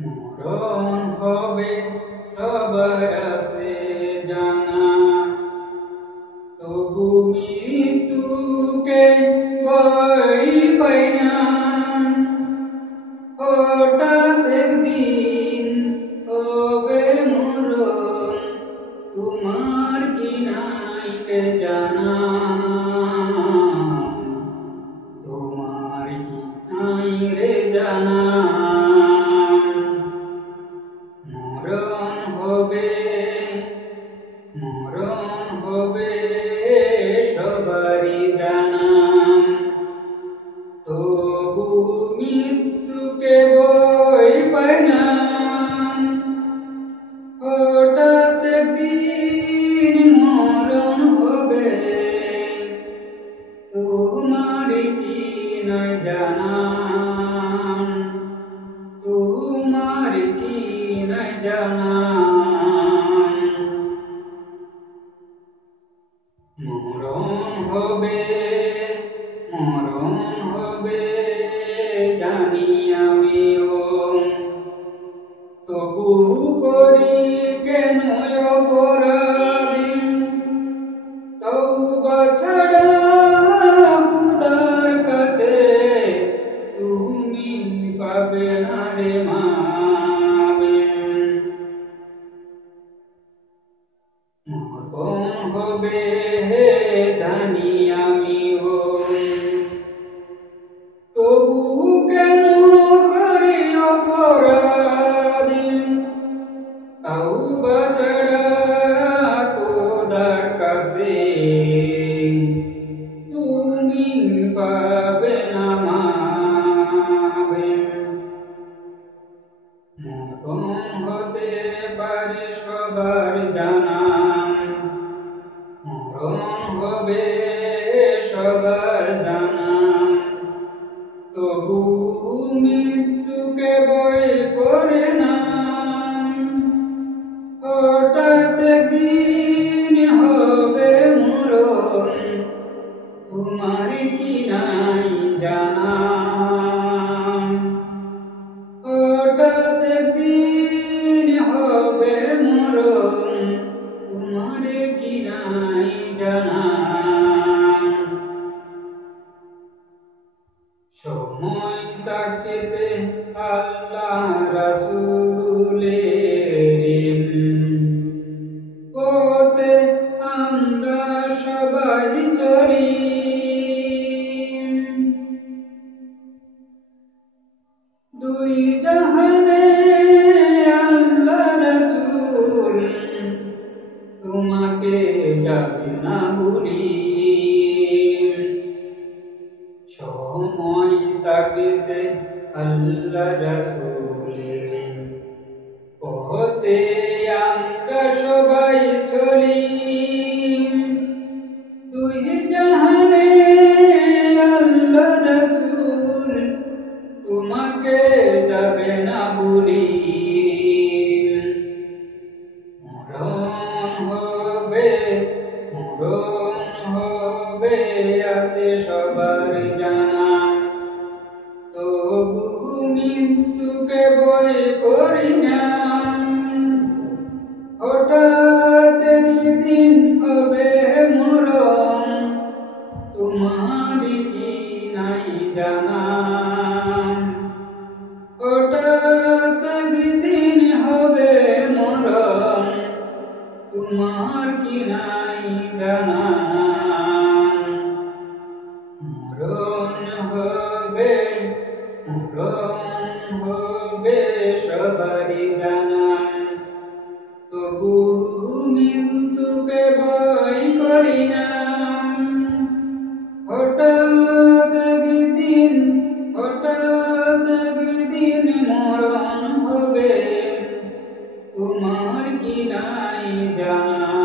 মরণ হবে সবার আছে জানা, তবু মৃত্যুকে ভয় পাই না। হঠাৎ একদিন হবে মরণ, তোমার কি নাই রে জানা, তোমার কি নাই রে জানা। মরণ হবে, মরণ হবে সবারই জানা, তবু মৃত্যুকে ভয় পাই না। হঠাৎ একদিন মরণ হবে, তোমার কি নাই জানা, তোমার কি নাই জানা। মরণ হবে, মরণ হবে জানি আমিও, তবু করি কেন অপরাধী। তওবা ছাড়া খোদার কাছে তুমি পাবে না রে মাফ। মরণ হবে জানি আমিও, তবু কেন করি অপরাধী। তওবা ছাড়া খোদার কাছে তুমি পাবে না মাফ। মরণ হতে পারে সবার জানা, মরণ হবে সবার জানা, তবু মৃত্যুকে ভয় করে না। হঠাৎ একদিন হবে মরণ, তোমার কি নাই জানা। হঠাৎ একদিন হবে মরণ, তোমার কি নাই জানা। সময় তাকিতে আল্লাহ রাসূলের পথে আমরা সবাই চলি। দুই জাহানে আল্লাহ রাসূল তোমাকে যাবে না ভুলি। সময় তাকিতে আল্লাহ রাসূলের পথে আমরা সবাই চলি। দুই জাহানে আল্লাহ রাসূল তোমাকে যাবে না ভুলি। মরণ হবে, মরণ হবে আছে সবার জানা, তবু মৃত্যুকে ভয় করি না। হঠাৎ একদিন হবে মরণ, তোমার কি নাই জানা। হঠাৎ একদিন হবে মরণ, তোমার কি নাই জানা। মরণ হবে, মরণ হবে সবারই জানা, তবু মৃত্যুকে ভয় করি না। হঠাৎ একদিন, হঠাৎ একদিন মরণ হবে, তোমার কি নাই জানা।